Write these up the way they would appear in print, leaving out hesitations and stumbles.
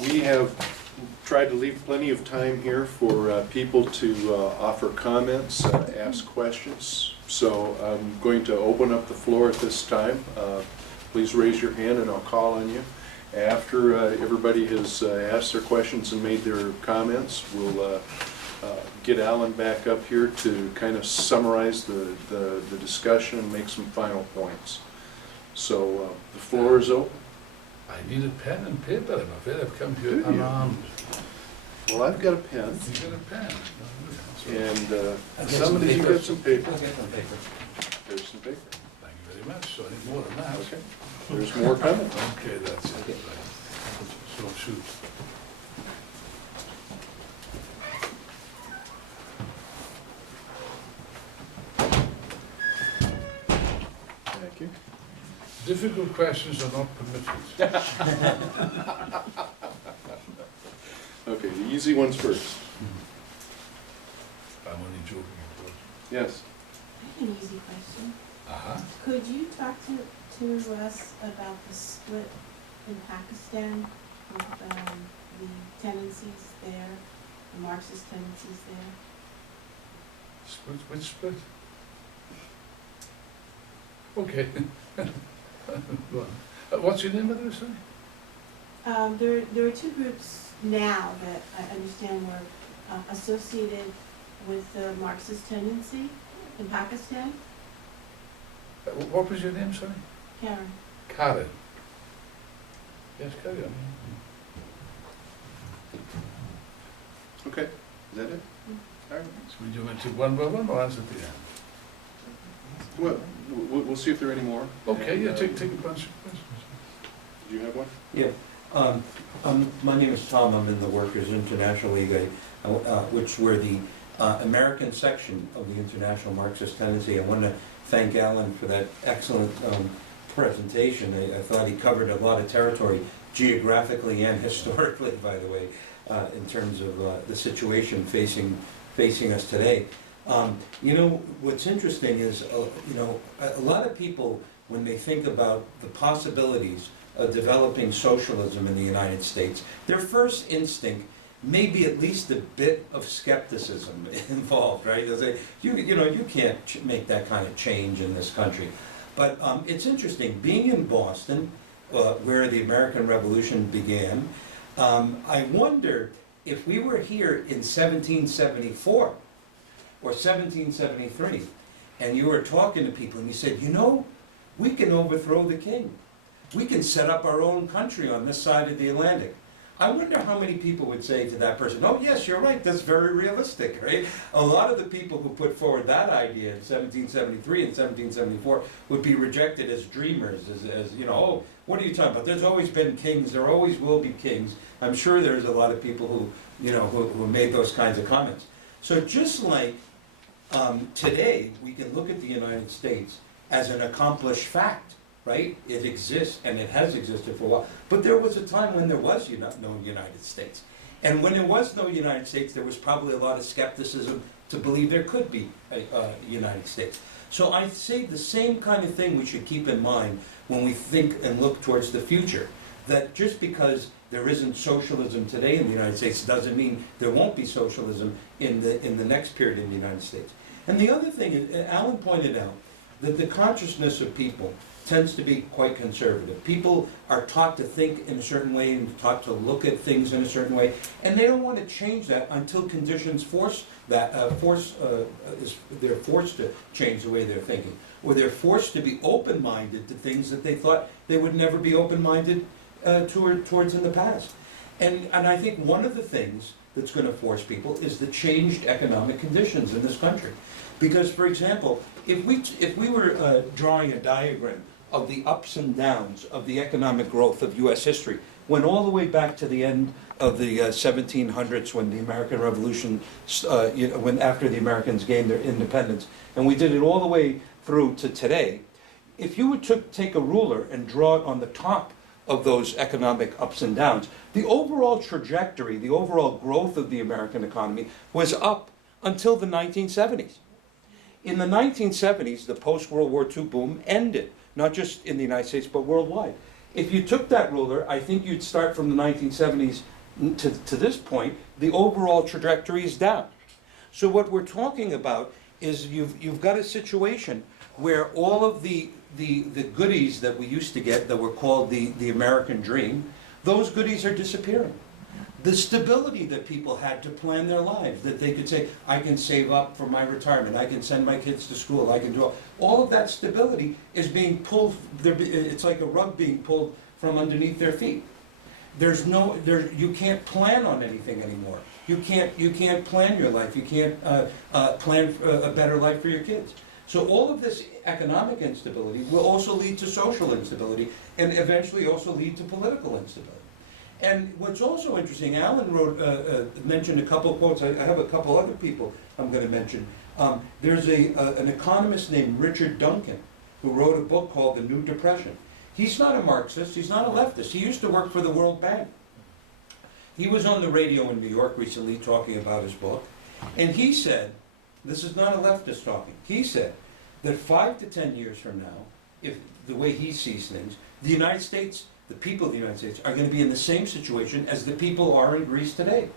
We have tried to leave plenty of time here for people to offer comments, ask questions. So I'm going to open up the floor at this time. Please raise your hand and I'll call on you. After everybody has asked their questions and made their comments, we'll get Alan back up here to kind of summarize the discussion and make some final points. So the floor is open. I need a pen and paper, I'm afraid I've come here Do you? unarmed. Well, I've got a pen, You got a pen? and some of these you got some paper. I'll get some paper. There's some paper. Thank you very much, so I need more than that. Okay. There's more coming. Okay, that's it. Okay. Right. So shoot. Thank you. Difficult questions are not permitted. Okay, the easy ones first. I'm only joking, of course. Yes. I have an easy question. Uh-huh. Could you talk to us about the split in Pakistan with the tendencies there, the Marxist tendencies there? Split, which split? Okay. Go on. What's your name, other son? There are two groups now that I understand were associated with the Marxist tendency in Pakistan. What was your name, sorry? Karen. Karen. Yes, carry on. Okay, is that it? All right. So would you want to one by one or answer at the end? Well, we'll see if there are any more. Okay, And, yeah, take a bunch of questions. Do you have one? Yeah. My name is Tom. I'm in the Workers' International League, which we're the American section of the International Marxist Tendency. I want to thank Alan for that excellent presentation. I thought he covered a lot of territory, geographically and historically, by the way, in terms of the situation facing us today. You know, what's interesting is, you know, a lot of people, when they think about the possibilities of developing socialism in the United States, their first instinct may be at least a bit of skepticism involved, right? They say, you know, you can't make that kind of change in this country. But it's interesting, being in Boston, where the American Revolution began, I wonder if we were here in 1774 or 1773, and you were talking to people and you said, you know, we can overthrow the king. We can set up our own country on this side of the Atlantic. I wonder how many people would say to that person, oh yes, you're right, that's very realistic, right? A lot of the people who put forward that idea in 1773 and 1774 would be rejected as dreamers, as you know, oh, what are you talking about? There's always been kings, there always will be kings. I'm sure there's a lot of people who, you know, who made those kinds of comments. So just like today, we can look at the United States as an accomplished fact, right? It exists, and it has existed for a while. But there was a time when there was no United States. And when there was no United States, there was probably a lot of skepticism to believe there could be a United States. So I say the same kind of thing we should keep in mind when we think and look towards the future. That just because there isn't socialism today in the United States doesn't mean there won't be socialism in the next period in the United States. And the other thing is, Alan pointed out that the consciousness of people tends to be quite conservative. People are taught to think in a certain way and taught to look at things in a certain way, and they don't want to change that until conditions force that. They're forced to change the way they're thinking, or they're forced to be open-minded to things that they thought they would never be open-minded towards in the past. And I think one of the things that's going to force people is the changed economic conditions in this country. Because, for example, if we were drawing a diagram of the ups and downs of the economic growth of U.S. history, went all the way back to the end of the 1700s when the American Revolution, when after the Americans gained their independence, and we did it all the way through to today. If you would take a ruler and draw it on the top of those economic ups and downs, the overall trajectory, the overall growth of the American economy was up until the 1970s. In the 1970s, the post-World War II boom ended, not just in the United States, but worldwide. If you took that ruler, I think you'd start from the 1970s to this point, the overall trajectory is down. So what we're talking about is you've got a situation where all of the goodies that we used to get that were called the American dream, those goodies are disappearing. The stability that people had to plan their lives, that they could say, I can save up for my retirement, I can send my kids to school, I can do all of that stability is being pulled, it's like a rug being pulled from underneath their feet. You can't plan on anything anymore. You can't plan your life, you can't plan a better life for your kids. So all of this economic instability will also lead to social instability and eventually also lead to political instability. And what's also interesting, Alan mentioned a couple of quotes. I have a couple other people I'm going to mention. There's an economist named Richard Duncan who wrote a book called The New Depression. He's not a Marxist, he's not a leftist. He used to work for the World Bank. He was on the radio in New York recently talking about his book, and he said, this is not a leftist talking, he said that 5 to 10 years from now, if the way he sees things, the United States, the people of the United States are going to be in the same situation as the people are in Greece today.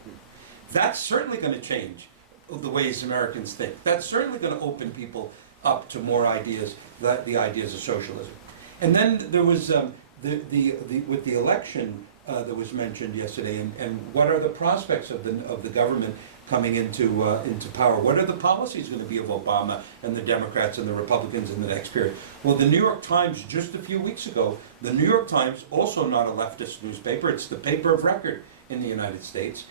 That's certainly going to change the ways Americans think. That's certainly going to open people up to more ideas, the ideas of socialism. And then there was with the election that was mentioned yesterday, and what are the prospects of the government coming into power? What are the policies going to be of Obama and the Democrats and the Republicans in the next period? Well, the New York Times, just a few weeks ago, the New York Times, also not a leftist newspaper, it's the paper of record in the United States,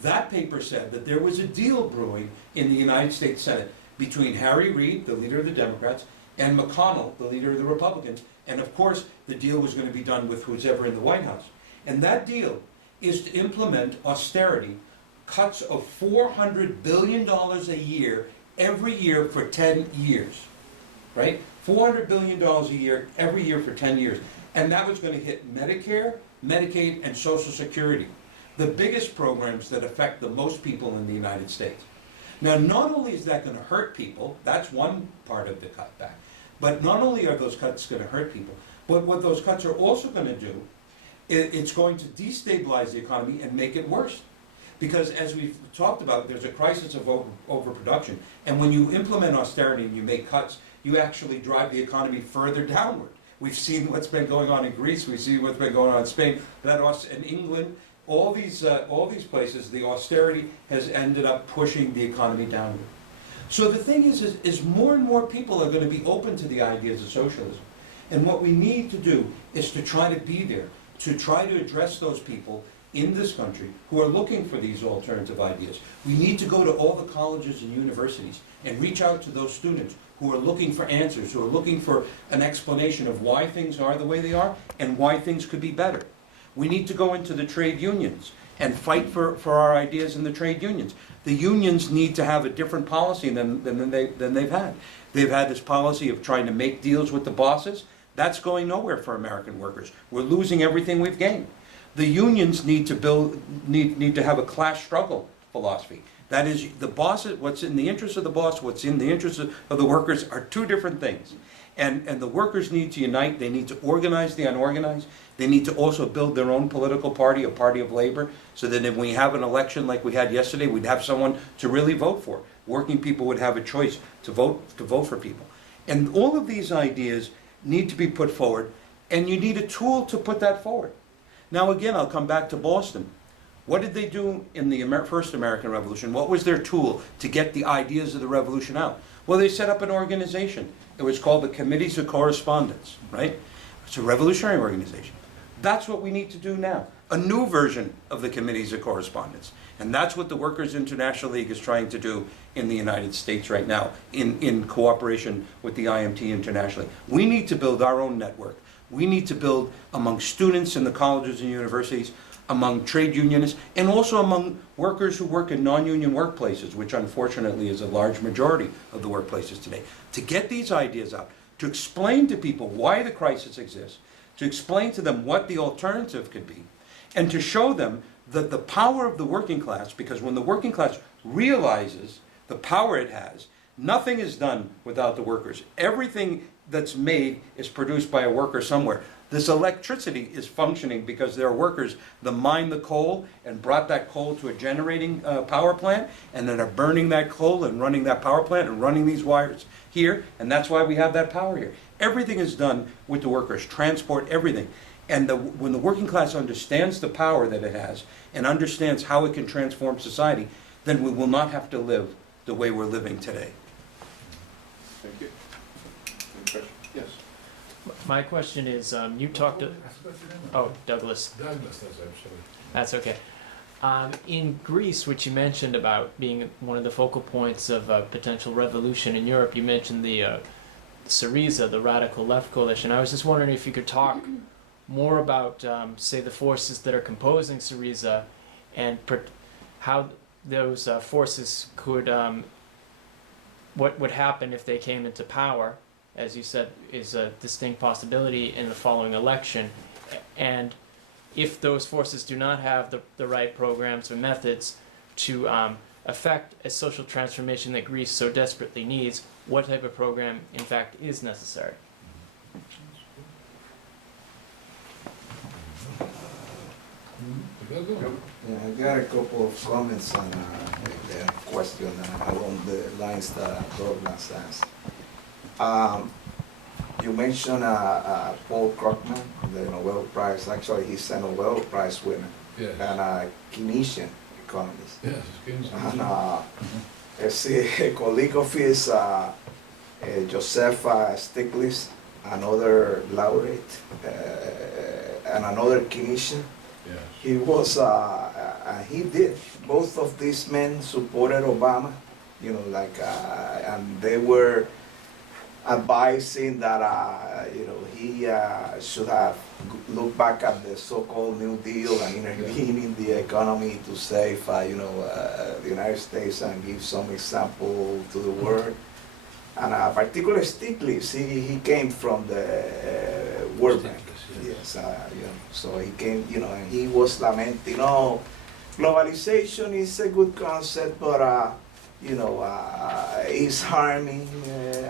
that paper said that there was a deal brewing in the United States Senate between Harry Reid, the leader of the Democrats, and McConnell, the leader of the Republicans, and of course the deal was going to be done with who's ever in the White House. And that deal is to implement austerity, cuts of $400 billion a year, every year for 10 years, right? $400 billion a year, every year for 10 years. And that was going to hit Medicare, Medicaid, and Social Security, the biggest programs that affect the most people in the United States. Now, not only is that going to hurt people, that's one part of the cutback, but not only are those cuts going to hurt people, but what those cuts are also going to do, it's going to destabilize the economy and make it worse. Because as we've talked about, there's a crisis of overproduction. And when you implement austerity and you make cuts, you actually drive the economy further downward. We've seen what's been going on in Greece, we've seen what's been going on in Spain, in England, all these places, the austerity has ended up pushing the economy downward. So the thing is more and more people are going to be open to the ideas of socialism. And what we need to do is to try to be there, to try to address those people in this country who are looking for these alternative ideas. We need to go to all the colleges and universities and reach out to those students who are looking for answers, who are looking for an explanation of why things are the way they are and why things could be better. We need to go into the trade unions and fight for our ideas in the trade unions. The unions need to have a different policy than they've had. They've had this policy of trying to make deals with the bosses. That's going nowhere for American workers. We're losing everything we've gained. The unions need to have a class struggle philosophy. That is, the boss, what's in the interest of the boss, what's in the interest of the workers are two different things. And the workers need to unite, they need to organize the unorganized, they need to also build their own political party, a party of labor, so that if we have an election like we had yesterday, we'd have someone to really vote for. Working people would have a choice to vote for people. And all of these ideas need to be put forward, and you need a tool to put that forward. Now again, I'll come back to Boston. What did they do in the first American Revolution? What was their tool to get the ideas of the revolution out? Well, they set up an organization. It was called the Committees of Correspondence, right? It's a revolutionary organization. That's what we need to do now. A new version of the Committees of Correspondence. And that's what the Workers' International League is trying to do in the United States right now, in cooperation with the IMT internationally. We need to build our own network. We need to build among students in the colleges and universities, among trade unionists, and also among workers who work in non-union workplaces, which unfortunately is a large majority of the workplaces today, to get these ideas out, to explain to people why the crisis exists, to explain to them what the alternative could be, and to show them that the power of the working class, because when the working class realizes the power it has, nothing is done without the workers. Everything that's made is produced by a worker somewhere. This electricity is functioning because there are workers that mined the coal and brought that coal to a generating power plant, and then are burning that coal and running that power plant and running these wires here, and that's why we have that power here. Everything is done with the workers, transport, everything. And when the working class understands the power that it has and understands how it can transform society, then we will not have to live the way we're living today. Thank you. Any questions? Yes. My question is, you talked. Oh, Douglas. Douglas, that's absolutely. That's okay. In Greece, which you mentioned about being one of the focal points of a potential revolution in Europe, you mentioned the Syriza, the radical left coalition. I was just wondering if you could talk more about, say, the forces that are composing Syriza, and how those forces could, what would happen if they came into power, as you said, is a distinct possibility in the following election. And if those forces do not have the right programs or methods to affect a social transformation that Greece so desperately needs, what type of program, in fact, is necessary? Yeah, I got a couple of comments on the question along the lines that Douglas asked. You mentioned Paul Krugman, the Nobel Prize. Actually, he's a Nobel Prize winner Yes. and a Keynesian economist. Yes, it's And Keynesian. a colleague of his, Joseph Stiglitz, another laureate, and another Keynesian. Yes. He was, he did. Both of these men supported Obama, you know, like, and they were advising that, you know, he should have looked back at the so-called New Deal and intervene in the economy to save, you know, the United States and give some example to the world. And particularly Stiglitz, he came from the World Bank. Yes, you know, so he came, you know, and he was lamenting, oh, globalization is a good concept, but, you know, it's harming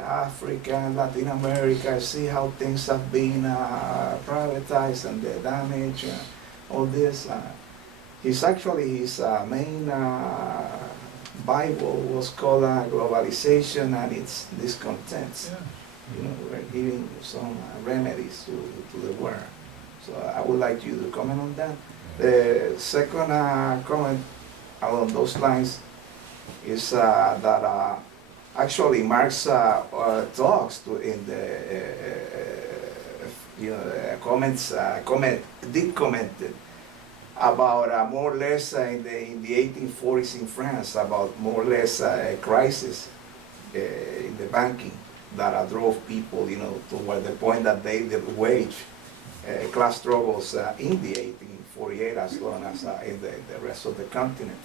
Africa and Latin America. See how things have been privatized and the damage, all this. His main Bible was called Globalization and its Discontents. Yeah. You know, we're giving some remedies to the world. So I would like you to comment on that. The second comment along those lines is that actually Marx talks in the you know commented about more or less in the 1840s in France, about more or less a crisis in the banking that drove people, you know, toward the point that they wage class struggles in the 1848 as long as in the rest of the continent.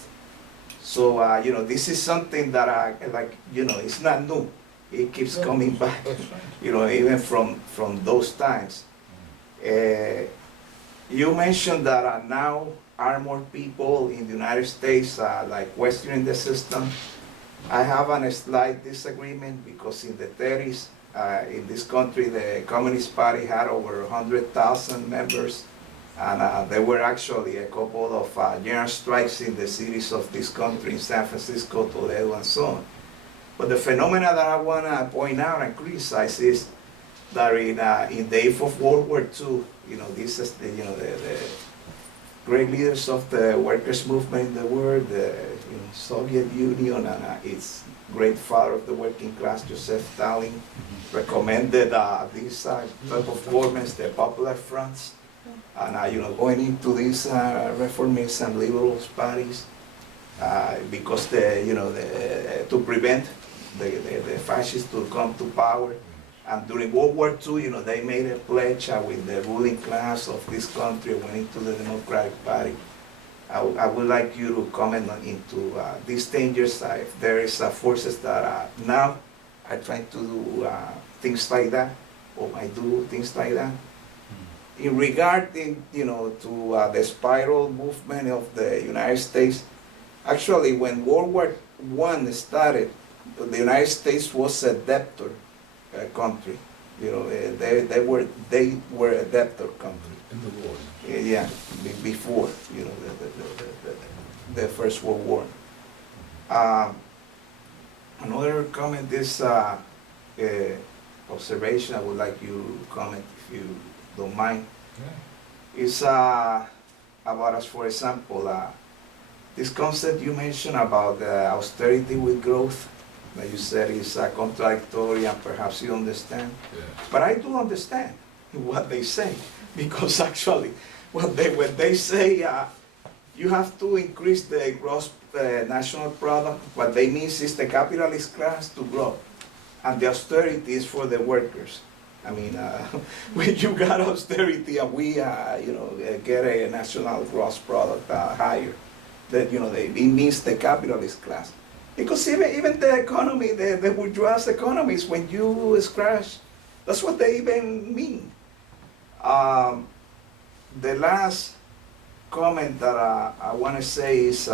So, you know, this is something that, like, you know, it's not new. It keeps coming back, That's right. you know, even from those times. You mentioned that now are more people in the United States like questioning the system. I have a slight disagreement because in the 30s, in this country, the Communist Party had over 100,000 members, and there were actually a couple of general strikes in the cities of this country, in San Francisco, Toledo, and so on. But the phenomena that I want to point out and criticize is that in the eve of World War II, you know, this is the, you know, the great leaders of the workers' movement in the world, the Soviet Union, and its great father of the working class, Joseph Stalin, recommended these type of governments, the Popular Fronts, and you know, going into these reformist and liberal parties because to prevent the fascists to come to power. And during World War II, you know, they made a pledge with the ruling class of this country, went into the Democratic Party. I would like you to comment into these dangers. If there is forces that now are trying to do things like that, or might do things like that. In regard, you know, to the spiral movement of the United States, actually, when World War I started, the United States was a debtor country. You know, they were a debtor country. In the war. Yeah, before, you know, the First World War. Another comment is observation I would like you to comment if you don't mind. Yeah. Is about us, for example, this concept you mentioned about austerity with growth, that you said is contradictory and perhaps you understand. Yeah. But I do understand what they say, because actually, when they say you have to increase the gross national product, what they mean is the capitalist class to grow, and the austerity is for the workers. I mean, when you got austerity and we, get a national gross product higher, that it means the capitalist class. Because even the economy, the bourgeois economies, when you scratch, that's what they even mean. The last comment that I want to say is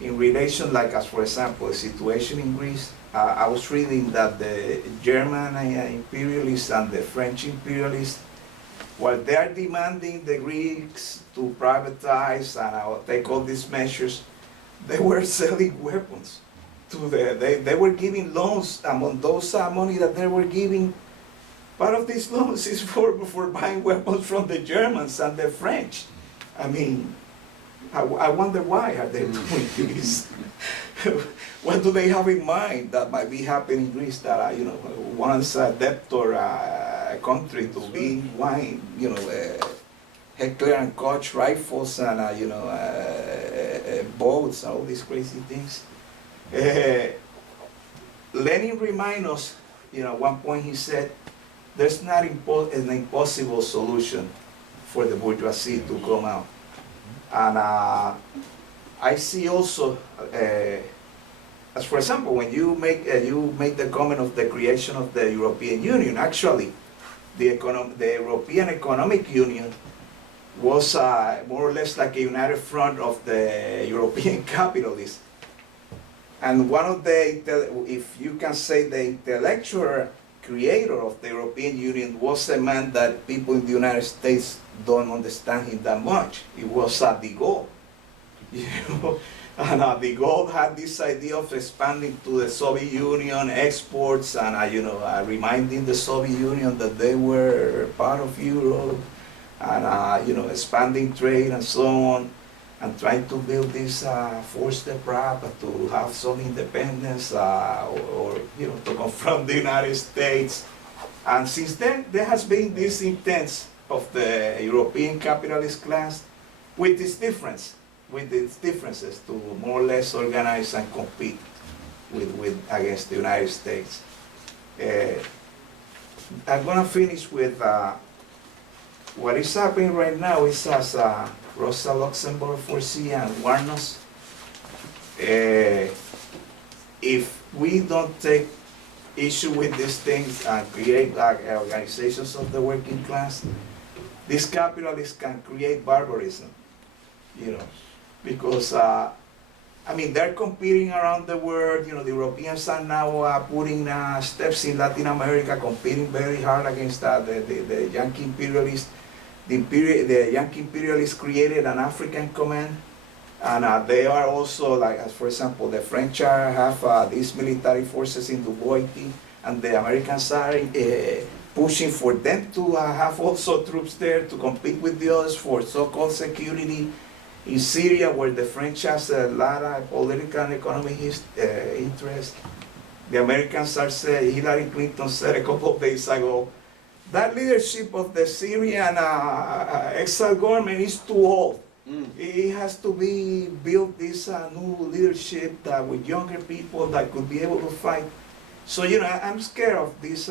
in relation, like as for example, the situation in Greece. I was reading that the German imperialists and the French imperialists, while they are demanding the Greeks to privatize and take all these measures, they were selling weapons to they were giving loans. Among those money that they were giving, part of these loans is for buying weapons from the Germans and the French. I mean, I wonder why are they doing this? What do they have in mind that might be happening in Greece that wants a debtor country to be buying Heckler and Koch rifles and boats and all these crazy things? Lenin reminds us, at one point he said, there's not an impossible solution for the bourgeoisie to come out. And I see also, as for example, when you make the comment of the creation of the European Union, actually, the European Economic Union was more or less like a united front of the European capitalists. And one of if you can say, the intellectual creator of the European Union was a man that people in the United States don't understand him that much. It was de Gaulle. And de Gaulle had this idea of expanding to the Soviet Union exports and reminding the Soviet Union that they were part of Europe and expanding trade and so on, and trying to build this four-step wrap to have some independence or to confront the United States. And since then, there has been this intent of the European capitalist class with its differences to more or less organize and compete against the United States. I'm gonna finish with what is happening right now is as Rosa Luxemburg foresee and warn us. If we don't take issue with these things and create organizations of the working class, these capitalists can create barbarism, because they're competing around the world. The Europeans are now putting steps in Latin America, competing very hard against the Yankee imperialists. The Yankee imperialists created an African command, and they are also, like, as for example, the French have these military forces in Dubois, and the Americans are pushing for them to have also troops there to compete with the others for so-called security. In Syria, where the French has a lot of political and economic interest, the Americans are saying, Hillary Clinton said a couple of days ago, that leadership of the Syrian exile government is too old. It has to be built, this new leadership with younger people that could be able to fight. So, I'm scared of this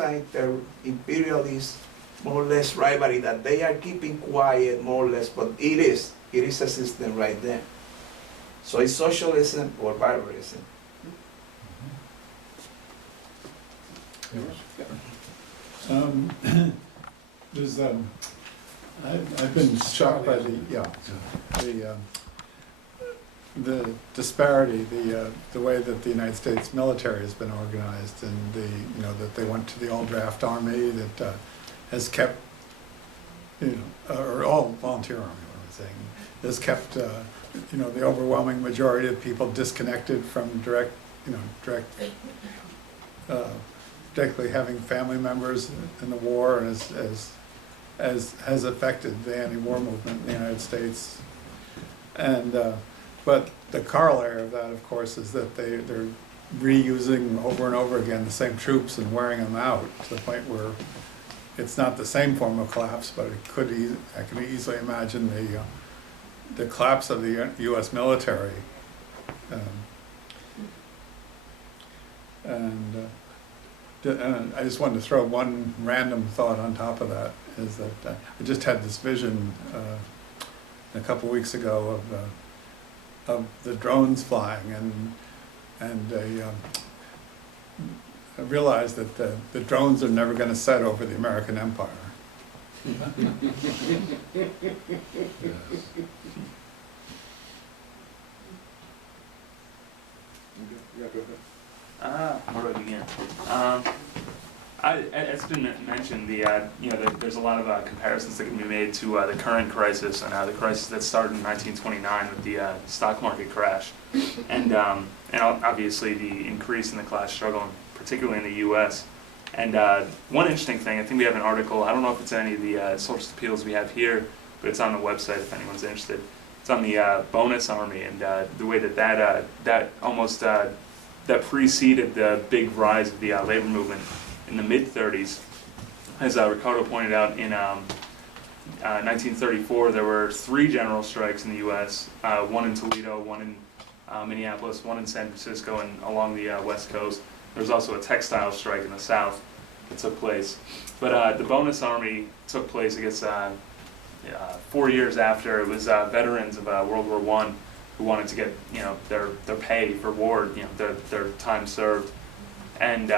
imperialist, more or less, rivalry that they are keeping quiet, more or less, but it is a system right there. So it's socialism or barbarism. I've been struck by the disparity, the way that the United States military has been organized, and that they went to the all-draft army that has kept, or all volunteer army, what I'm saying, has kept, the overwhelming majority of people disconnected from directly having family members in the war, and has affected the anti-war movement in the United States. And but the corollary of that, of course, is that they're reusing over and over again the same troops and wearing them out to the point where it's not the same form of collapse, but I can easily imagine the collapse of the U.S. military. And I just wanted to throw one random thought on top of that, is that I just had this vision a couple weeks ago of the drones flying, and I realized that the drones are never going to set over the American empire. Yes. Yeah, go ahead. Where do I begin? It's been mentioned, there's a lot of comparisons that can be made to the current crisis and the crisis that started in 1929 with the stock market crash, and obviously the increase in the class struggle, particularly in the U.S. And one interesting thing, I think we have an article, I don't know if it's any of the social appeals we have here, but it's on the website if anyone's interested. It's on the bonus army, and the way that preceded the big rise of the labor movement in the mid-30s. As Ricardo pointed out, in 1934 there were 3 general strikes in the U.S., one in Toledo, one in Minneapolis, one in San Francisco, and along the West Coast. There was also a textile strike in the South that took place. But the bonus army took place, I guess, 4 years after. It was veterans of World War I who wanted to get their pay for war, their time served, and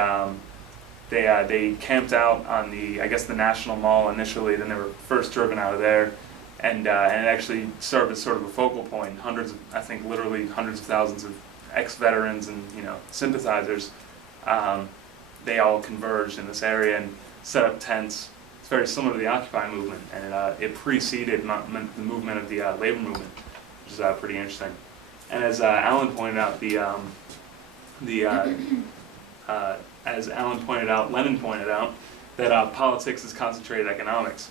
they camped out on the National Mall initially. Then they were first driven out of there, and it actually served as sort of a focal point. Literally hundreds of thousands of ex-veterans and sympathizers, they all converged in this area and set up tents. It's very similar to the Occupy movement, and it preceded the movement of the labor movement, which is pretty interesting. And as Alan pointed out, as Alan pointed out, Lenin pointed out, that politics is concentrated economics.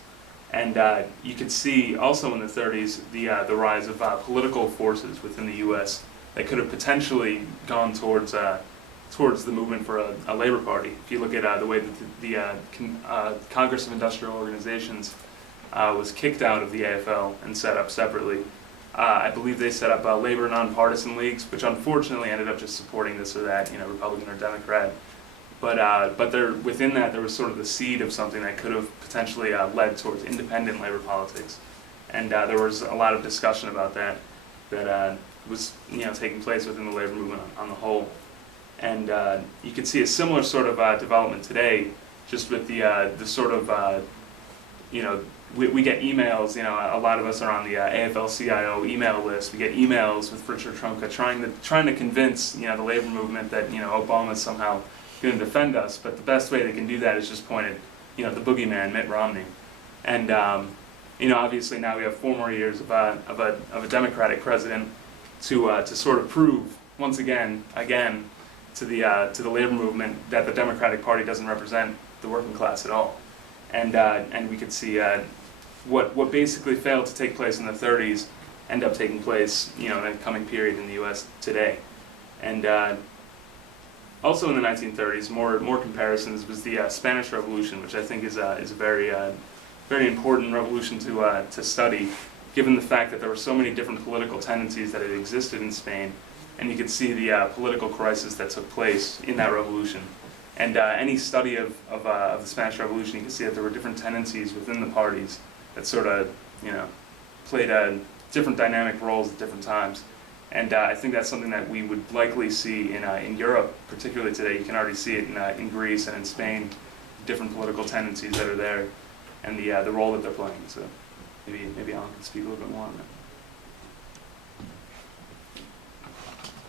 And you could see also in the 30s the rise of political forces within the U.S. that could have potentially gone towards the movement for a labor party. If you look at the way that the Congress of Industrial Organizations was kicked out of the AFL and set up separately, I believe they set up labor nonpartisan leagues, which unfortunately ended up just supporting this or that, Republican or Democrat. But within that, there was sort of the seed of something that could have potentially led towards independent labor politics, and there was a lot of discussion about that was taking place within the labor movement on the whole. And you can see a similar sort of development today, just with the sort of we get emails. A lot of us are on the AFL-CIO email list. We get emails with Richard Trumka trying to convince the labor movement that Obama's somehow going to defend us. But the best way they can do that is just point at the boogeyman, Mitt Romney. And obviously now we have 4 more years of a Democratic president to sort of prove once again to the labor movement that the Democratic Party doesn't represent the working class at all. And we could see what basically failed to take place in the 30s end up taking place in the coming period in the U.S. today. And also in the 1930s, more comparisons was the Spanish Revolution, which I think is a very very important revolution to study, given the fact that there were so many different political tendencies that had existed in Spain, and you could see the political crisis that took place in that revolution. And any study of the Spanish Revolution, you can see that there were different tendencies within the parties that sort of played different dynamic roles at different times. And I think that's something that we would likely see in Europe, particularly today. You can already see it in Greece and in Spain, different political tendencies that are there, and the role that they're playing. So maybe Alan can speak a little bit more on that.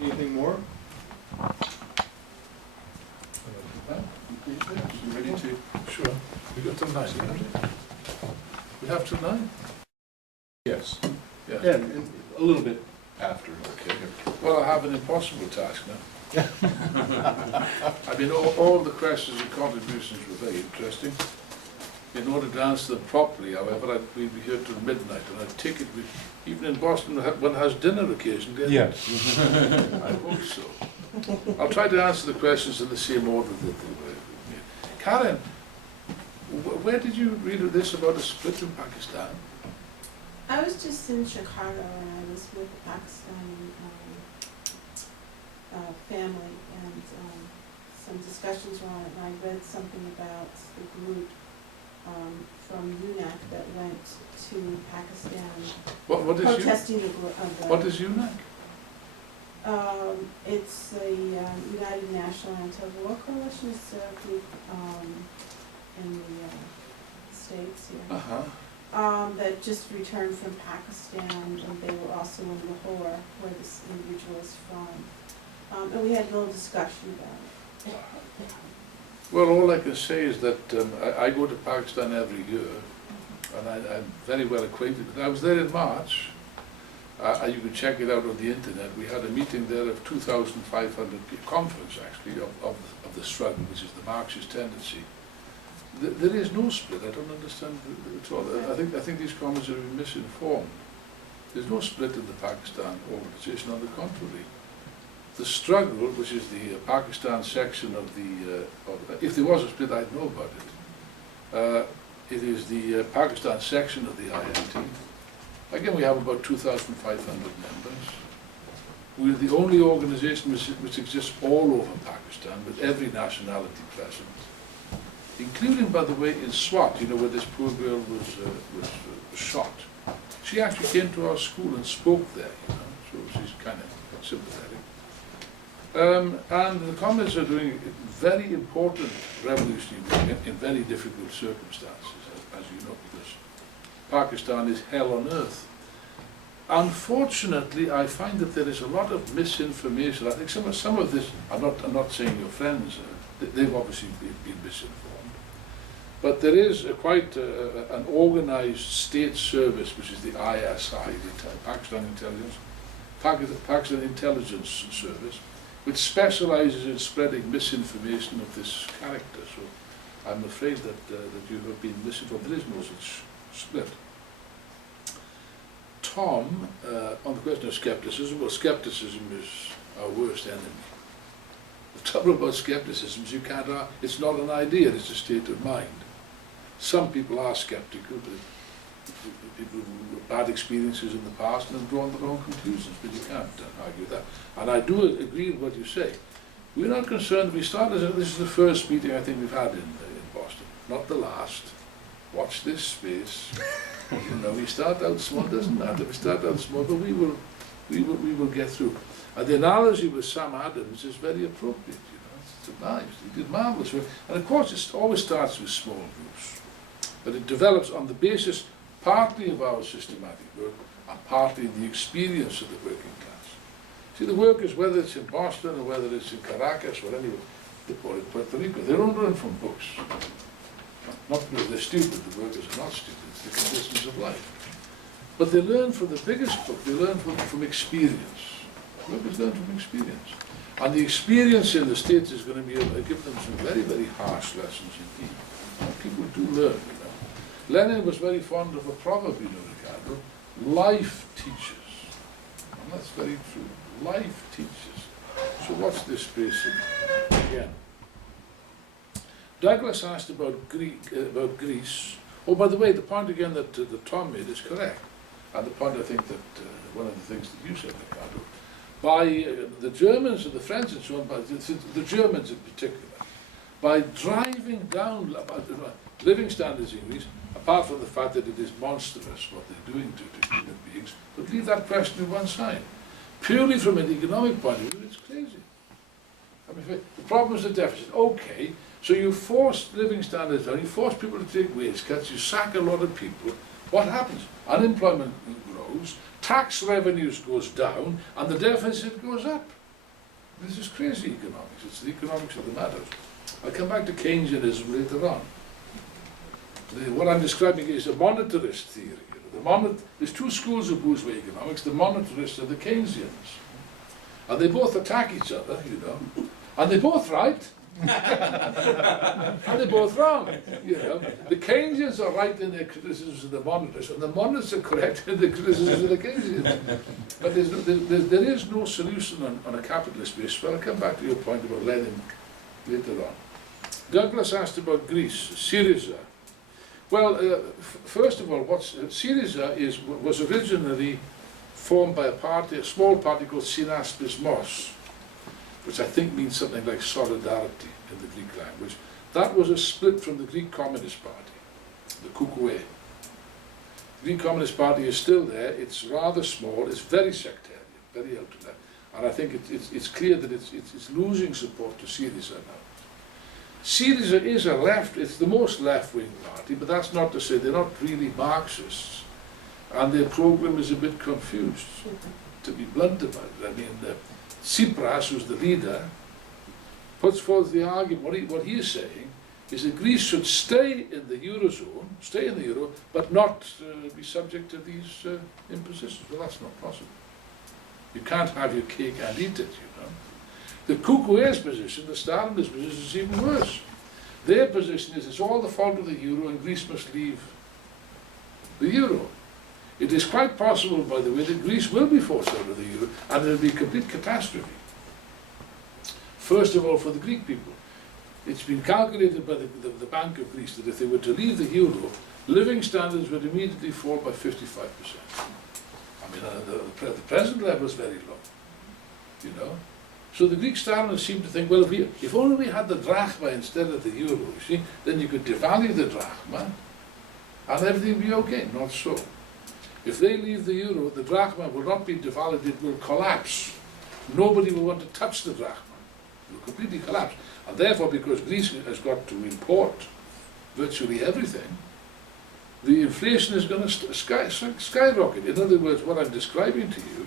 Anything more? Huh? You ready to? Sure. We got till 9, haven't we? We have till 9? Yes. Yeah. Yeah, and a little bit after. Okay. Well, I have an impossible task now. I mean, all the questions and contributions were very interesting. In order to answer them properly, however, we'd be here till midnight, and I take it, even in Boston, one has dinner occasionally. Yes. I hope so. I'll try to answer the questions in the same order that they were. Karen, where did you read of this about a split in Pakistan? I was just in Chicago and I was with the Pakistani family and some discussions were on it, and I read something about the group from UNAC that went to Pakistan What is you? protesting What is UNAC? It's a United National Anti-War Coalition. It's a group in the States here. That just returned from Pakistan, and they were also in Lahore, where this individual is from. And we had a little discussion about it. Well, all I can say is that I go to Pakistan every year, and I'm very well acquainted with it. I was there in March. You can check it out on the internet. We had a meeting there of 2,500 people, conference actually, of the struggle, which is the Marxist tendency. There is no split. I don't understand at all. I think these comments are misinformed. There's no split in the Pakistan organization. On the contrary, the struggle, which is the Pakistan section of the, if there was a split, I'd know about it. It is the Pakistan section of the INT. Again, we have about 2,500 members. We're the only organization which exists all over Pakistan, with every nationality present, including, by the way, in Swat, you know, where this poor girl was shot. She actually came to our school and spoke there, you know, so she's kind of sympathetic. And the communists are doing very important revolutionary work in very difficult circumstances, as you know, because Pakistan is hell on earth. Unfortunately, I find that there is a lot of misinformation. I think some of this, I'm not saying your friends, they've obviously been misinformed, but there is quite an organized state service, which is the ISI, the Pakistan Intelligence Service, which specializes in spreading misinformation of this character. So I'm afraid that you have been misinformed. There is no such split. Tom, on the question of skepticism, well, skepticism is our worst enemy. The trouble about skepticism is it's not an idea, it's a state of mind. Some people are skeptical, but people with bad experiences in the past and have drawn the wrong conclusions, but you can't argue that. And I do agree with what you say. We're not concerned, this is the first meeting I think we've had in Boston, not the last. Watch this space. You know, we start out small, doesn't matter. We start out small, but we will get through. And the analogy with Sam Adams is very appropriate. You know, it's nice. He did marvelous work. And of course, it always starts with small groups, but it develops on the basis partly of our systematic work and partly of the experience of the working class. See, the workers, whether it's in Boston or whether it's in Caracas or anywhere, or in Puerto Rico, they don't learn from books. Not because they're stupid, the workers are not stupid, it's the conditions of life. But they learn from the biggest book, they learn from experience. Workers learn from experience. And the experience in the States is going to be able to give them some very, very harsh lessons indeed. And people do learn, you know. Lenin was very fond of a proverb, you know, Ricardo, life teaches. And that's very true. Life teaches. So watch this space again. Douglas asked about Greece. Oh, by the way, the point again that Tom made is correct. And the point I think that one of the things that you said, Ricardo, by the Germans and the French and so on, by the Germans in particular, by driving down living standards in Greece, apart from the fact that it is monstrous what they're doing to human beings, but leave that question to one side. Purely from an economic point of view, it's crazy. I mean, the problem is the deficit. Okay, so you force living standards down, you force people to take wage cuts, you sack a lot of people. What happens? Unemployment grows, tax revenues goes down, and the deficit goes up. This is crazy economics. It's the economics of the matters. I'll come back to Keynesianism later on. What I'm describing is a monetarist theory. There's two schools of bourgeois economics, the monetarists and the Keynesians. And they both attack each other, you know. And they're both right. And they're both wrong, you know. The Keynesians are right in their criticisms of the monetarists, and the monetarists are correct in their criticisms of the Keynesians. But there is no solution on a capitalist basis. But I'll come back to your point about Lenin later on. Douglas asked about Greece, Syriza. Well, first of all, Syriza was originally formed by a small party called Synastis Mos, which I think means something like solidarity in the Greek language. That was a split from the Greek Communist Party, the Koukoui. The Greek Communist Party is still there. It's rather small. It's very sectarian, very out to that. And I think it's clear that it's losing support to Syriza now. Syriza is it's the most left-wing party, but that's not to say they're not really Marxists. And their program is a bit confused, to be blunt about it. I mean, Tsipras, who's the leader, puts forth the argument, what he is saying is that Greece should stay in the Eurozone, stay in the Euro, but not be subject to these impositions. Well, that's not possible. You can't have your cake and eat it, you know. The Koukoué's position, the Stalinist position, is even worse. Their position is it's all the fault of the Euro and Greece must leave the Euro. It is quite possible, by the way, that Greece will be forced out of the Euro, and it will be a complete catastrophe. First of all, for the Greek people. It's been calculated by the Bank of Greece that if they were to leave the Euro, living standards would immediately fall by 55%. I mean, the present level is very low, you know. So the Greek Stalinists seem to think, well, if only we had the drachma instead of the euro, you see, then you could devalue the drachma, and everything would be okay. Not so. If they leave the euro, the drachma will not be devalued, it will collapse. Nobody will want to touch the drachma. It will completely collapse. And therefore, because Greece has got to import virtually everything, the inflation is going to skyrocket. In other words, what I'm describing to you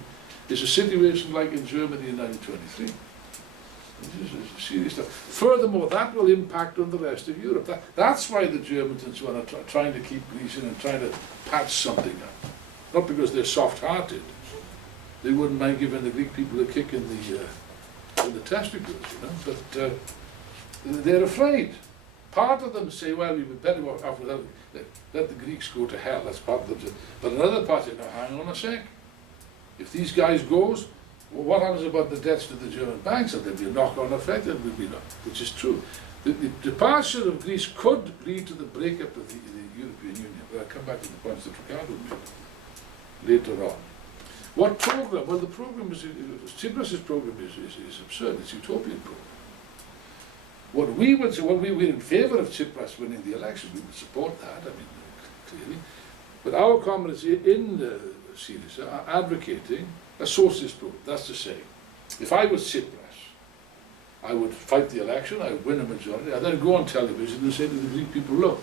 is a situation like in Germany in 1923. This is serious stuff. Furthermore, that will impact on the rest of Europe. That's why the Germans and so on are trying to keep Greece in and trying to patch something up. Not because they're soft-hearted. They wouldn't mind giving the Greek people a kick in the testicles, you know. But they're afraid. Part of them say, well, we would better off without, let the Greeks go to hell. That's part of them. But another part say, no, hang on a sec. If these guys goes, well, what happens about the debts to the German banks? And there'll be a knock-on effect, and will be not, which is true. The departure of Greece could lead to the breakup of the European Union. But I'll come back to the points that Ricardo made later on. What program? Well, the program is, Tsipras' program is absurd. It's a utopian program. What we would say, well, we're in favour of Tsipras winning the election. We would support that, I mean, clearly. But our comrades in Syriza are advocating a socialist program. That's to say, if I was Tsipras, I would fight the election, I would win a majority, and then go on television and say to the Greek people, look,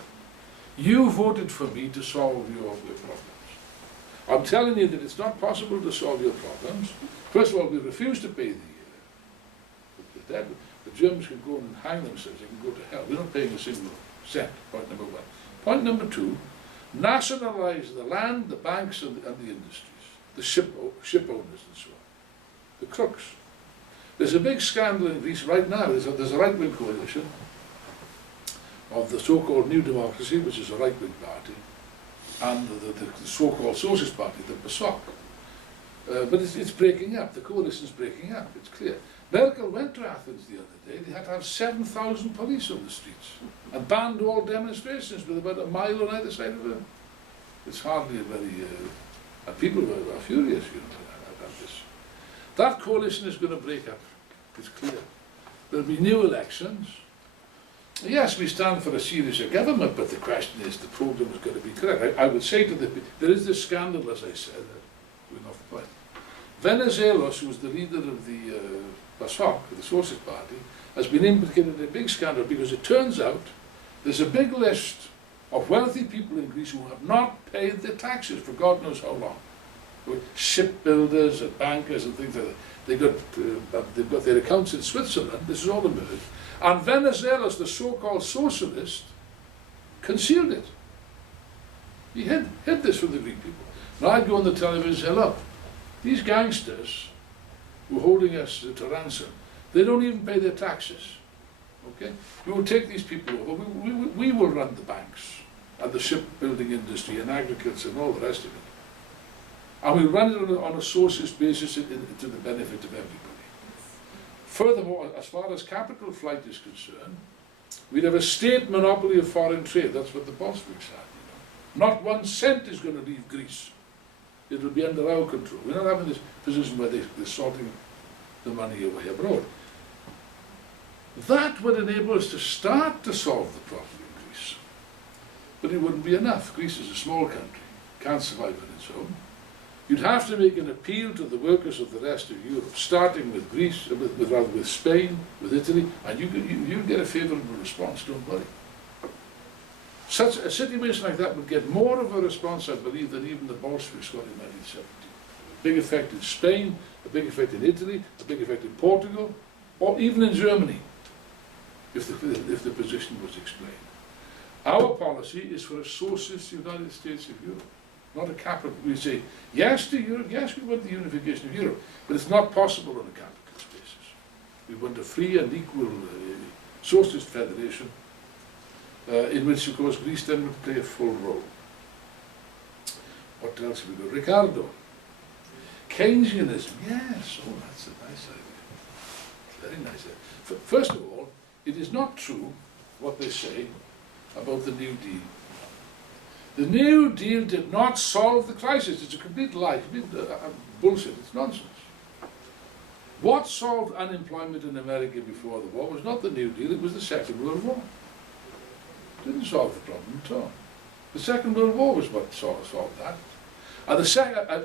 you voted for me to solve your problems. I'm telling you that it's not possible to solve your problems. First of all, we refuse to pay the debt. The Germans can go and hang themselves, they can go to hell. We're not paying a single cent, point number one. Point number two, nationalise the land, the banks and the industries, the ship owners and so on, the crooks. There's a big scandal in Greece right now. There's a right-wing coalition of the so-called New Democracy, which is a right-wing party, and the so-called Socialist Party, the PASOK. But it's breaking up. The coalition's breaking up, it's clear. Merkel went to Athens the other day. They had to have 7,000 police on the streets and banned all demonstrations with about a mile on either side of it. It's hardly a very... and people are furious, you know, about this. That coalition is going to break up. It's clear. There'll be new elections. Yes, we stand for a serious government, but the question is the program is going to be correct. I would say to there is this scandal, as I said, we're off the point. Venizelos, who's the leader of the PASOK, the Socialist Party, has been implicated in a big scandal because it turns out there's a big list of wealthy people in Greece who have not paid their taxes for God knows how long. Shipbuilders and bankers and things like that. They've got their accounts in Switzerland. This is all emerged. And Venezuela's, the so-called socialist, concealed it. He hid this from the Greek people. Now I'd go on the television and say, look, these gangsters who are holding us to ransom, they don't even pay their taxes. Okay? We will take these people over. We will run the banks and the shipbuilding industry and agriculture and all the rest of it. And we run it on a socialist basis to the benefit of everybody. Furthermore, as far as capital flight is concerned, we'd have a state monopoly of foreign trade. That's what the Bolsheviks had. You know. Not 1 cent is going to leave Greece. It will be under our control. We're not having this position where they're sorting the money away abroad. That would enable us to start to solve the problem in Greece. But it wouldn't be enough. Greece is a small country, can't survive on its own. You'd have to make an appeal to the workers of the rest of Europe, starting with Greece, with Spain, with Italy, and you get a favourable response, don't worry. Such a situation like that would get more of a response, I believe, than even the Bolsheviks got in 1970. A big effect in Spain, a big effect in Italy, a big effect in Portugal, or even in Germany, if the position was explained. Our policy is for a socialist United States of Europe. Not a capital. We say yes to Europe, yes we want the unification of Europe, but it's not possible on a capitalist basis. We want a free and equal socialist federation in which, of course, Greece then would play a full role. What else have we got? Ricardo. Keynesianism. Yes, oh, that's a nice idea. Very nice idea. First of all, it is not true what they say about the New Deal. The New Deal did not solve the crisis. It's a complete lie, complete bullshit. It's nonsense. What solved unemployment in America before the war was not the New Deal, it was the Second World War. It didn't solve the problem at all. The Second World War was what solved that. And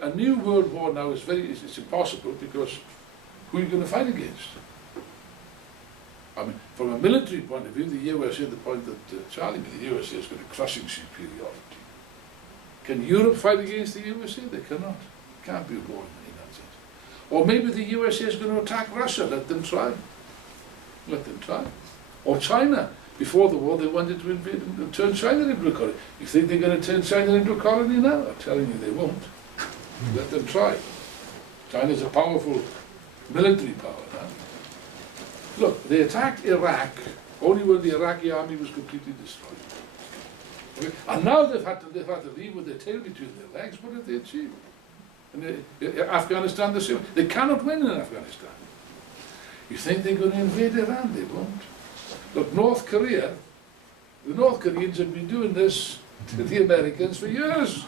a new world war now is it's impossible, because who are you going to fight against? I mean, from a military point of view, the USA, the point that Charlie made, the USA has got a crushing superiority. Can Europe fight against the USA? They cannot. It can't be a war in that sense. Or maybe the USA is going to attack Russia. Let them try. Let them try. Or China. Before the war, they wanted to invade and turn China into a colony. You think they're going to turn China into a colony now? I'm telling you, they won't. Let them try. China's a powerful military power now. Look, they attacked Iraq only when the Iraqi army was completely destroyed. Okay? And now they've had to leave with their tail between their legs. What have they achieved? And Afghanistan, the same. They cannot win in Afghanistan. You think they're going to invade Iran? They won't. Look, North Korea, the North Koreans have been doing this to the Americans for years.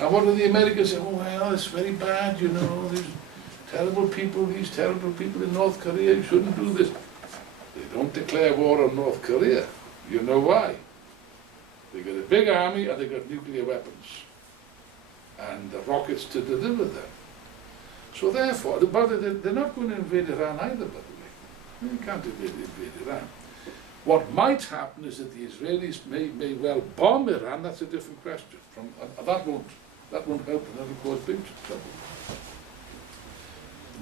And what do the Americans say? Oh, well, it's very bad, you know, these terrible people in North Korea, you shouldn't do this. They don't declare war on North Korea. You know why? They got a big army and they got nuclear weapons and rockets to deliver them. So therefore, they're not going to invade Iran either, by the way. You can't invade Iran. What might happen is that the Israelis may well bomb Iran. That's a different question. That won't help, and that will cause big trouble.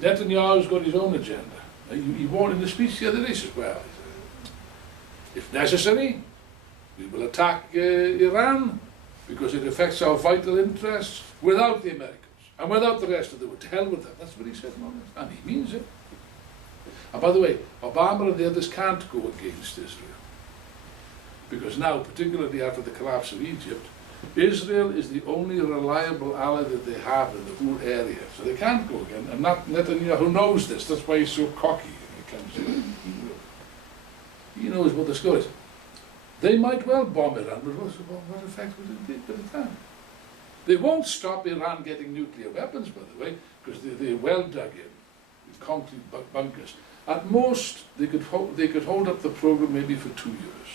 Netanyahu's got his own agenda. He warned in the speech the other day as well. If necessary, we will attack Iran because it affects our vital interests without the Americans and without the rest of the world. To hell with them. That's what he said, and he means it. And by the way, Obama and the others can't go against Israel. Because now, particularly after the collapse of Egypt, Israel is the only reliable ally that they have in the whole area. So they can't go again. And Netanyahu knows this. That's why he's so cocky when it comes to it. He knows what the score is. They might well bomb Iran, but what effect would it be by the time? They won't stop Iran getting nuclear weapons, by the way, because they're well dug in with concrete bunkers. At most, they could hold up the program maybe for 2 years.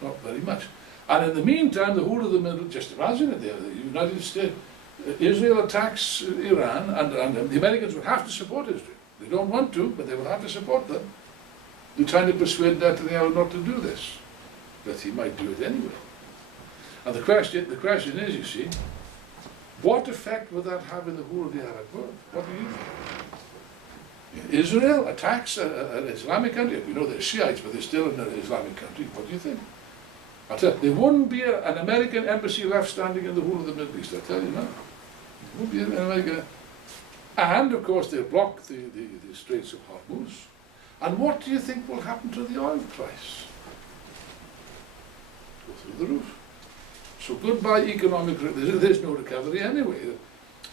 Not very much. And in the meantime, the whole of the Middle, just imagine it there, the United States, Israel attacks Iran, and the Americans would have to support Israel. They don't want to, but they will have to support them. They're trying to persuade Netanyahu not to do this, but he might do it anyway. And the question is, you see, What effect would that have in the whole of the Arab world? What do you think? Israel attacks an Islamic country. We know they're Shiites, but they're still an Islamic country. What do you think? I tell you, there wouldn't be an American embassy left standing in the whole of the Middle East, I tell you now. There wouldn't be an American. And of course they'll block the Straits of Hormuz. And what do you think will happen to the oil price? Go through the roof. So goodbye economic, there's no recovery anyway.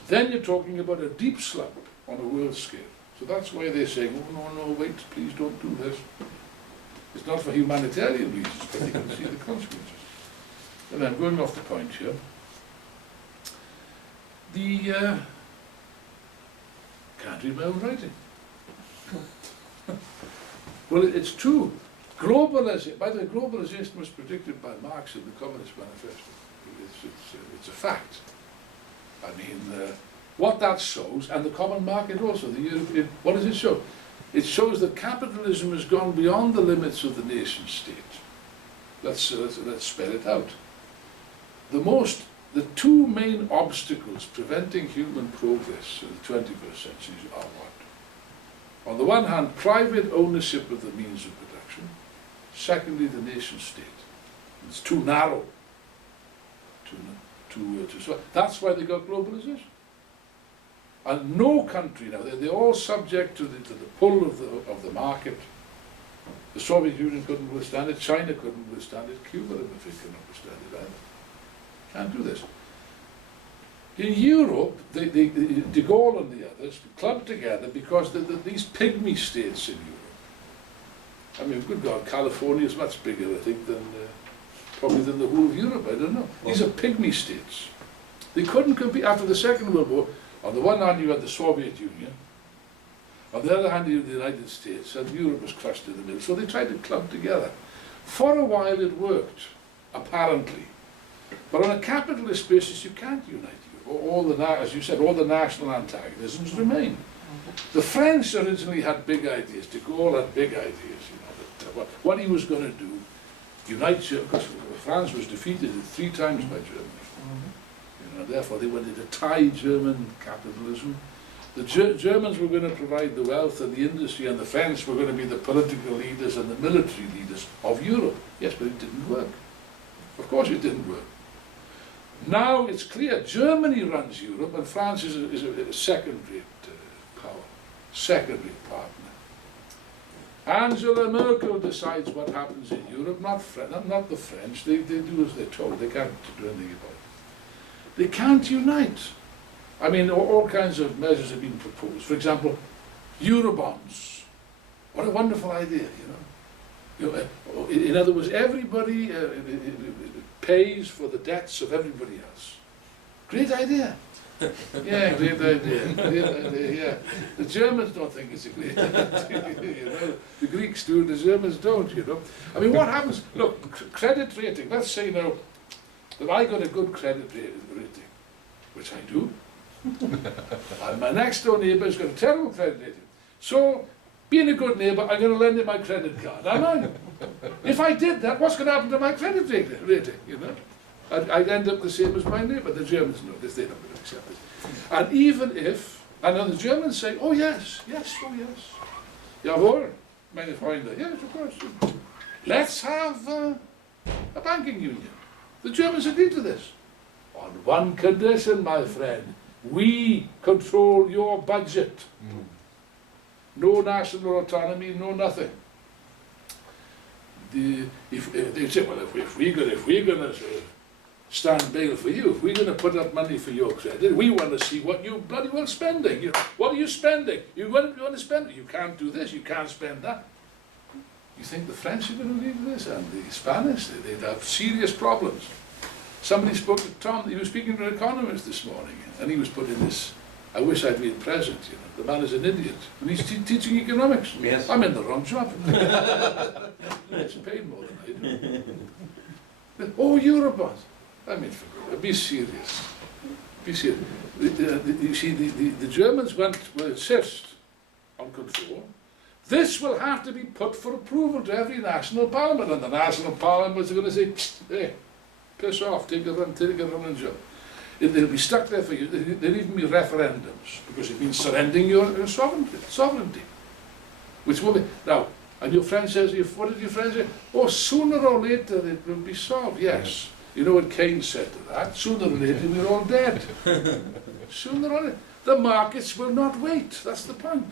Then you're talking about a deep slump on a world scale. So that's why they're saying, oh no, wait, please don't do this. It's not for humanitarian reasons, but they can see the consequences. And I'm going off the point here. Can't read my own writing. Well, it's true. Globalization, by the way, globalization was predicted by Marx in the Communist Manifesto. It's a fact. I mean, what that shows, and the common market also, the European, what does it show? It shows that capitalism has gone beyond the limits of the nation state. Let's spell it out. The two main obstacles preventing human progress in the 21st century are what? On the one hand, private ownership of the means of production. Secondly, the nation state. It's too narrow. So that's why they got globalization. And no country now, they're all subject to the pull of the market. The Soviet Union couldn't withstand it, China couldn't withstand it, Cuba, I'm afraid, cannot withstand it either. Can't do this. In Europe, de Gaulle and the others clubbed together because these pygmy states in Europe. I mean, good God, California is much bigger, I think, than probably than the whole of Europe, I don't know. These are pygmy states. They couldn't compete after the Second World War. On the one hand, you had the Soviet Union. On the other hand, you had the United States, and Europe was crushed in the middle. So they tried to club together. For a while, it worked, apparently. But on a capitalist basis, you can't unite Europe. As you said, all the national antagonisms remain. The French originally had big ideas. De Gaulle had big ideas. You know, what he was going to do, unite Germany, because France was defeated 3 times by Germany. Therefore, they wanted to tie German capitalism. The Germans were going to provide the wealth and the industry, and the French were going to be the political leaders and the military leaders of Europe. Yes, but it didn't work. Of course it didn't work. Now it's clear Germany runs Europe, and France is a second-rate power, second-rate partner. Angela Merkel decides what happens in Europe, not the French. They do as they're told. They can't do anything about it. They can't unite. I mean, all kinds of measures have been proposed. For example, Eurobonds. What a wonderful idea, you know. In other words, everybody pays for the debts of everybody else. Great idea. Yeah, great idea. Great idea, yeah. The Germans don't think it's a great idea, you know. The Greeks do, the Germans don't, you know. I mean, what happens? Look, credit rating. Let's say now that I got a good credit rating, which I do, and my next door neighbour has got a terrible credit rating. So, being a good neighbour, I'm going to lend him my credit card, am I? If I did that, what's going to happen to my credit rating, you know? I'd end up the same as my neighbour. The Germans know this, they're not going to accept it. And even if, and then the Germans say, oh yes, oh yes. Jawohl, meine Freunde, yes, of course. Let's have a banking union. The Germans agreed to this. On one condition, my friend, we control your budget. No national autonomy, no nothing. They say, well, if we're going to stand bail for you, if we're going to put up money for your credit, we want to see what you're bloody well spending. You know, what are you spending? You want to spend it. You can't do this, you can't spend that. You think the French are going to leave this? And the Spanish, they'd have serious problems. Somebody spoke to Tom, he was speaking to an economist this morning, and he was putting this, I wish I'd been present, you know. The man is an idiot, and he's teaching economics. Yes. I'm in the wrong job. It's paid more than I do. Oh, Eurobonds. I mean, be serious. Be serious. You see, the Germans will insist on control. This will have to be put for approval to every national parliament, and the national parliament is going to say, hey, piss off, take a run and job. They'll be stuck there for years. There'll even be referendums, because it means surrendering your sovereignty. Which will be, now, and your friend says, what did your friend say? Oh, sooner or later it will be solved. Yes. You know what Keynes said to that? Sooner or later we're all dead. Sooner or later. The markets will not wait. That's the point.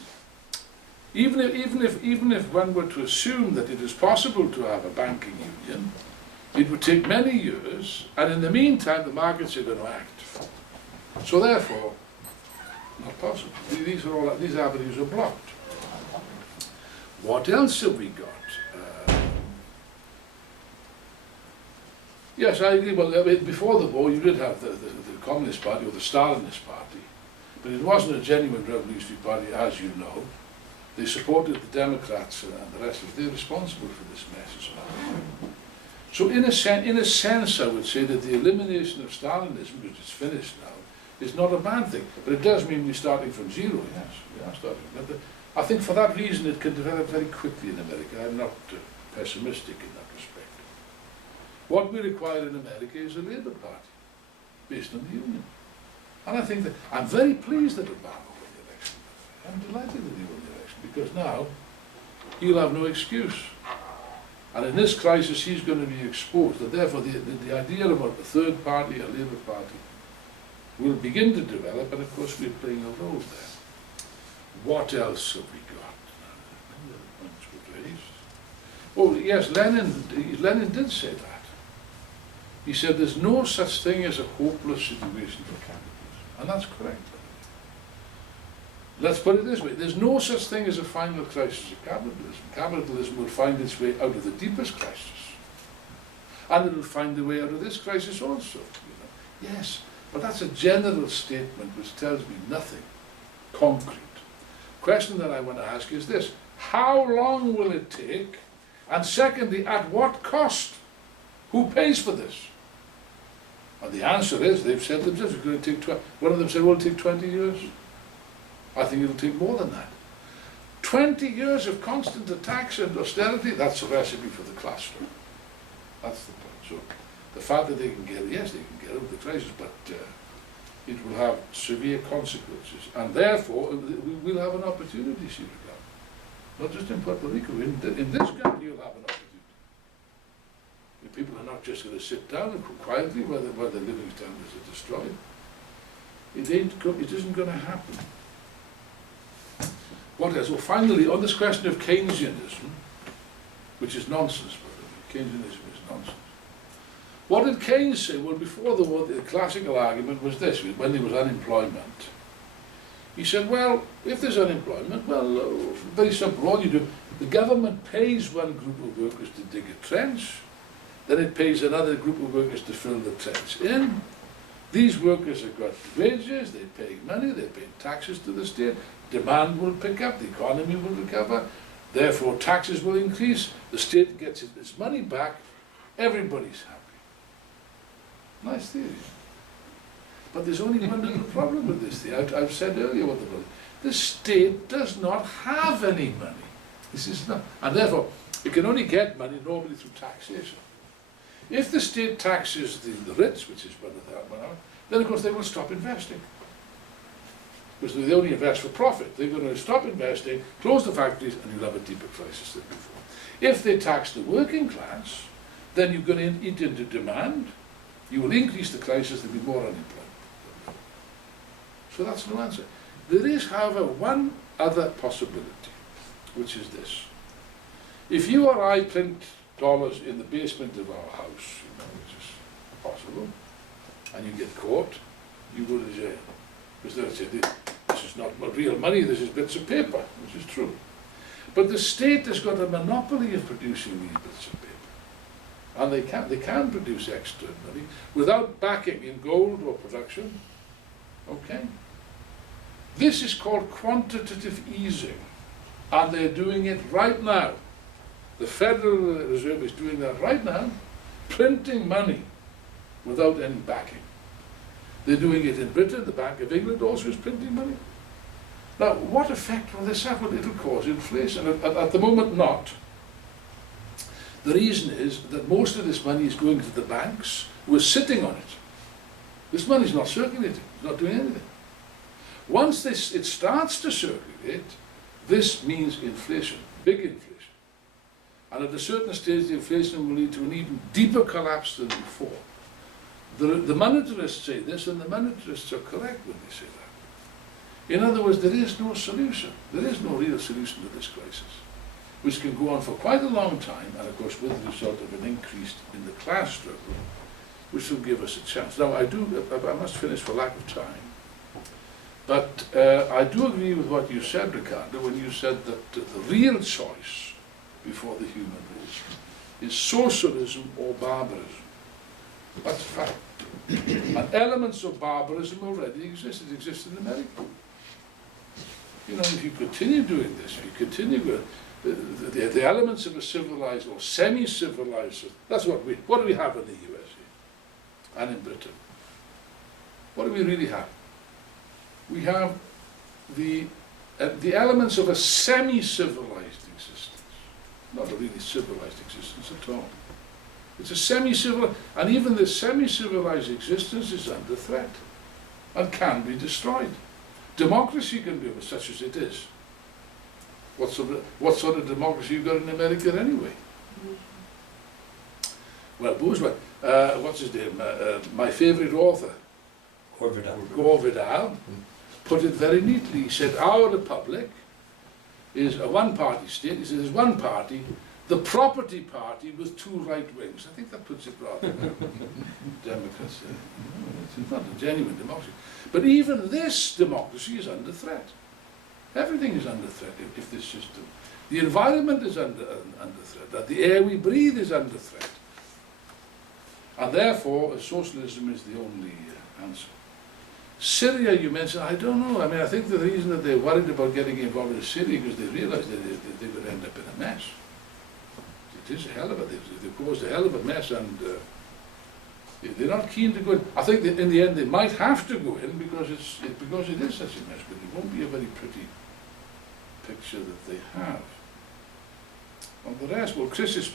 Even if one were to assume that it is possible to have a banking union, it would take many years, and in the meantime the markets are going to act. So therefore, not possible. These avenues are blocked. What else have we got? Yes, I agree. Well, before the war, you did have the Communist Party or the Stalinist Party, but it wasn't a genuine revolutionary party, as you know. They supported the Democrats and the rest of it. They're responsible for this mess as well. So, in a sense, I would say that the elimination of Stalinism, which is finished now, is not a bad thing. But it does mean we're starting from zero. Yes, we are starting. I think for that reason it can develop very quickly in America. I'm not pessimistic in that respect. What we require in America is a Labour Party, based on the Union. And I think that, I'm very pleased that Obama won the election. I'm delighted that he won the election, because now he'll have no excuse. And in this crisis he's going to be exposed. And therefore the idea about the third party, a Labour Party, will begin to develop, and of course we're playing a role there. What else have we got? Oh yes, Lenin did say that. He said there's no such thing as a hopeless situation for capitalism. And that's correct. Let's put it this way, there's no such thing as a final crisis of capitalism. Capitalism will find its way out of the deepest crisis. And it will find a way out of this crisis also. You know? Yes, but that's a general statement which tells me nothing concrete. Question that I want to ask is this: how long will it take? And secondly, at what cost? Who pays for this? And the answer is, they've said themselves, it's going to take one of them said, well, it'll take 20 years. I think it'll take more than that. 20 years of constant attacks and austerity, that's a recipe for the class struggle. That's the point. So the fact that they can get, yes, they can get out of the crisis, but it will have severe consequences, and therefore we will have an opportunity, Sri Lanka. Not just in Puerto Rico, in this country you'll have an opportunity. People are not just going to sit down and quietly while their living standards are destroyed. It isn't going to happen. What else? Well, finally, on this question of Keynesianism, which is nonsense, by the way, Keynesianism is nonsense. What did Keynes say? Well, before the war, the classical argument was this: when there was unemployment, he said, well, if there's unemployment, well, very simple, all you do, the government pays one group of workers to dig a trench, then it pays another group of workers to fill the trench in. These workers have got wages, they're paying money, they're paying taxes to the state, demand will pick up, the economy will recover, therefore taxes will increase, the state gets its money back, everybody's happy. Nice theory. But there's only one little problem with this theory. I've said earlier what the problem is. The state does not have any money. This is not, and therefore it can only get money normally through taxation. If the state taxes the rich, which is one of the then of course they will stop investing. Because they only invest for profit. They're going to stop investing, close the factories, and you'll have a deeper crisis than before. If they tax the working class, then you're going to eat into demand, you will increase the crisis, there'll be more unemployment. So that's no answer. There is, however, one other possibility, which is this. If you or I print dollars in the basement of our house, which is possible, and you get caught, you go to jail. Because they'll say, this is not real money, this is bits of paper, which is true. But the state has got a monopoly of producing these bits of paper. And they can produce extra money without backing in gold or production. Okay? This is called quantitative easing. And they're doing it right now. The Federal Reserve is doing that right now, printing money without any backing. They're doing it in Britain, the Bank of England also is printing money. Now, what effect will this have? Well, it'll cause inflation. At the moment, not. The reason is that most of this money is going to the banks who are sitting on it. This money's not circulating, it's not doing anything. Once it starts to circulate, this means inflation, big inflation. And at a certain stage, the inflation will lead to an even deeper collapse than before. The monetarists say this, and the monetarists are correct when they say that. In other words, there is no solution. There is no real solution to this crisis, which can go on for quite a long time, and of course with the result of an increase in the class struggle, which will give us a chance. Now, I must finish for lack of time, but I do agree with what you said, Ricardo, when you said that the real choice before the human race is socialism or barbarism. That's a fact. And elements of barbarism already exist. It exists in America. You know, if you continue doing this, if you continue the elements of a civilized or semi-civilized, that's what do we have in the USA and in Britain? What do we really have? We have the elements of a semi-civilized existence, not a really civilized existence at all. It's a semi-civilized, and even the semi-civilized existence is under threat and can be destroyed. Democracy can be such as it is. What sort of democracy you got in America anyway? Well, bourgeois. What's his name? My favourite author, Gore Vidal, put it very neatly. He said, our republic is a one-party state. He said, there's one party, the property party with two right wings. I think that puts it rather well. Democracy. It's not a genuine democracy. But even this democracy is under threat. Everything is under threat if this system. The environment is under threat. That the air we breathe is under threat. And therefore, socialism is the only answer. Syria, you mentioned, I don't know. I mean, I think the reason that they're worried about getting involved in Syria is because they realise that they would end up in a mess. It is a hell of a, they've caused a hell of a mess, and they're not keen to go in. I think that in the end they might have to go in because it is such a mess, but it won't be a very pretty picture that they have. On the rest, well, Charlie's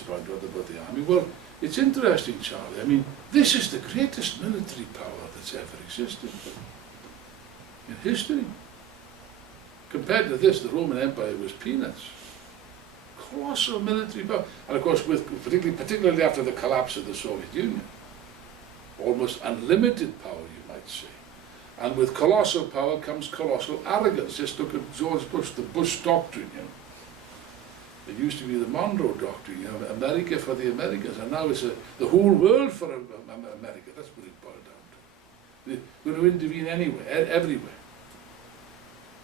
point about the army, well, it's interesting, Charlie. I mean, this is the greatest military power that's ever existed in history. Compared to this, the Roman Empire was peanuts. Colossal military power. And of course, particularly after the collapse of the Soviet Union, almost unlimited power, you might say. And with colossal power comes colossal arrogance. Just look at George Bush, the Bush Doctrine, you know. It used to be the Monroe Doctrine, you know, America for the Americans, and now it's the whole world for America. That's what it boiled down to. They're going to intervene anywhere, everywhere.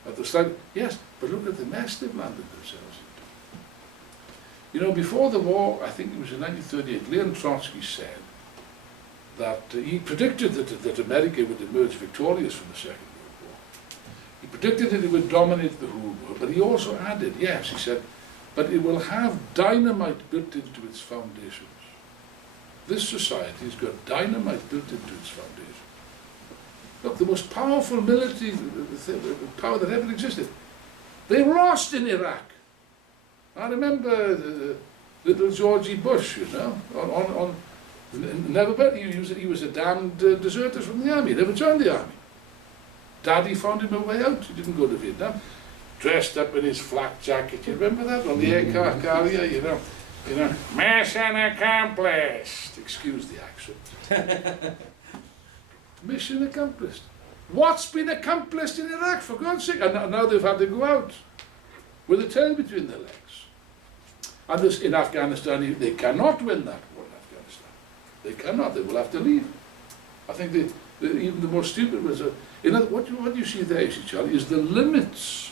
At the start, yes, but look at the mess they've landed themselves into. You know, before the war, I think it was in 1938, Lenin Trotsky said that he predicted that America would emerge victorious from the Second World War. He predicted that it would dominate the whole world, but he also added, yes, he said, but it will have dynamite built into its foundations. This society has got dynamite built into its foundations. Look, the most powerful military power that ever existed, they lost in Iraq. I remember little Georgie Bush, you know, he was a damned deserter from the army. He never joined the army. Daddy found him a way out. He didn't go to Vietnam. Dressed up in his flak jacket, you remember that, on the aircraft carrier, you know, mission accomplished. Excuse the accent. Mission accomplished. What's been accomplished in Iraq, for God's sake? And now they've had to go out with a tail between their legs. And this, in Afghanistan, they cannot win that war in Afghanistan. They cannot. They will have to leave. I think even the most stupid was what you see there, you see, Charlie, is the limits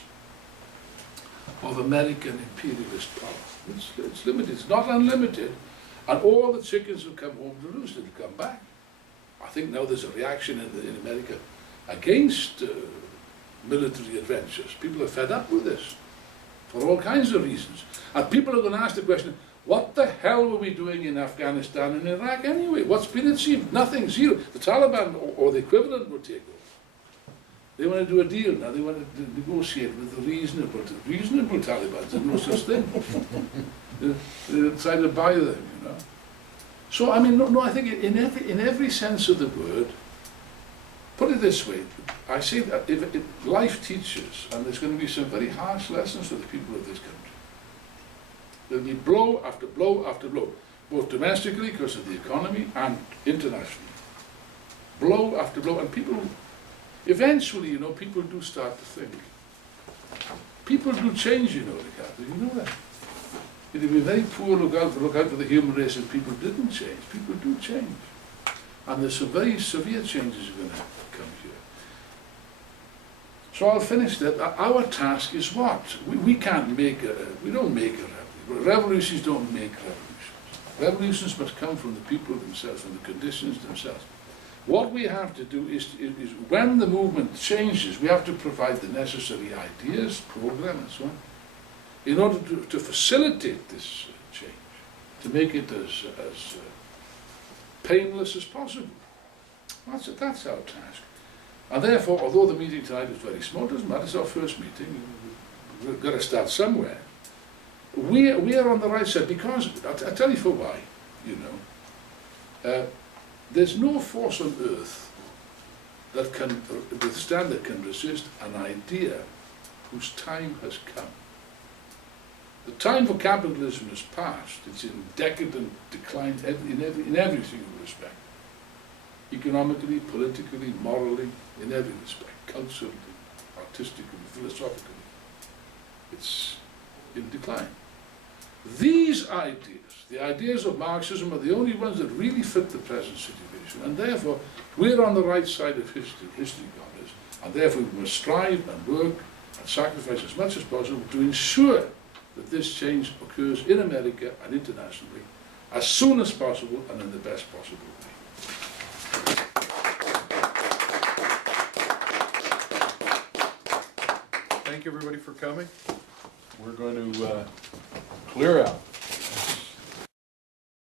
of American imperialist power. It's limited, it's not unlimited, and all the chickens will come home to roost, it'll come back. I think now there's a reaction in America against military adventures. People are fed up with this, for all kinds of reasons. And people are going to ask the question, what the hell were we doing in Afghanistan and Iraq anyway? What's been achieved? Nothing, zero. The Taliban, or the equivalent, will take over. They want to do a deal now. They want to negotiate with the reasonable Taliban. There's no such thing. They try to buy them, you know. So I mean, no. I think in every sense of the word, Put it this way, I say that if life teaches, and there's going to be some very harsh lessons for the people of this country. There'll be blow after blow after blow, both domestically because of the economy and internationally. Blow after blow, and people, eventually, people do start to think. People do change, Ricardo, you know that. It'd be very poor look out for the human race if people didn't change. People do change. And there's some very severe changes are going to come here. So I'll finish that. Our task is what? We can't make we don't make a revolution. Revolutions don't make revolutions. Revolutions must come from the people themselves, from the conditions themselves. What we have to do is when the movement changes, we have to provide the necessary ideas, program, and so on, in order to facilitate this change, to make it as painless as possible. That's our task. And therefore, although the meeting tonight was very small, it doesn't matter, it's our first meeting, we've got to start somewhere. We are on the right side because, I'll tell you for why, there's no force on earth that can withstand, that can resist an idea whose time has come. The time for capitalism has passed. It's in decadent decline in every single respect. Economically, politically, morally, in every respect. Culturally, artistically, philosophically. It's in decline. These ideas, the ideas of Marxism, are the only ones that really fit the present situation, and therefore we're on the right side of history, comrades, and therefore we must strive and work and sacrifice as much as possible to ensure that this change occurs in America and internationally as soon as possible and in the best possible way. Thank you, everybody, for coming. We're going to clear out.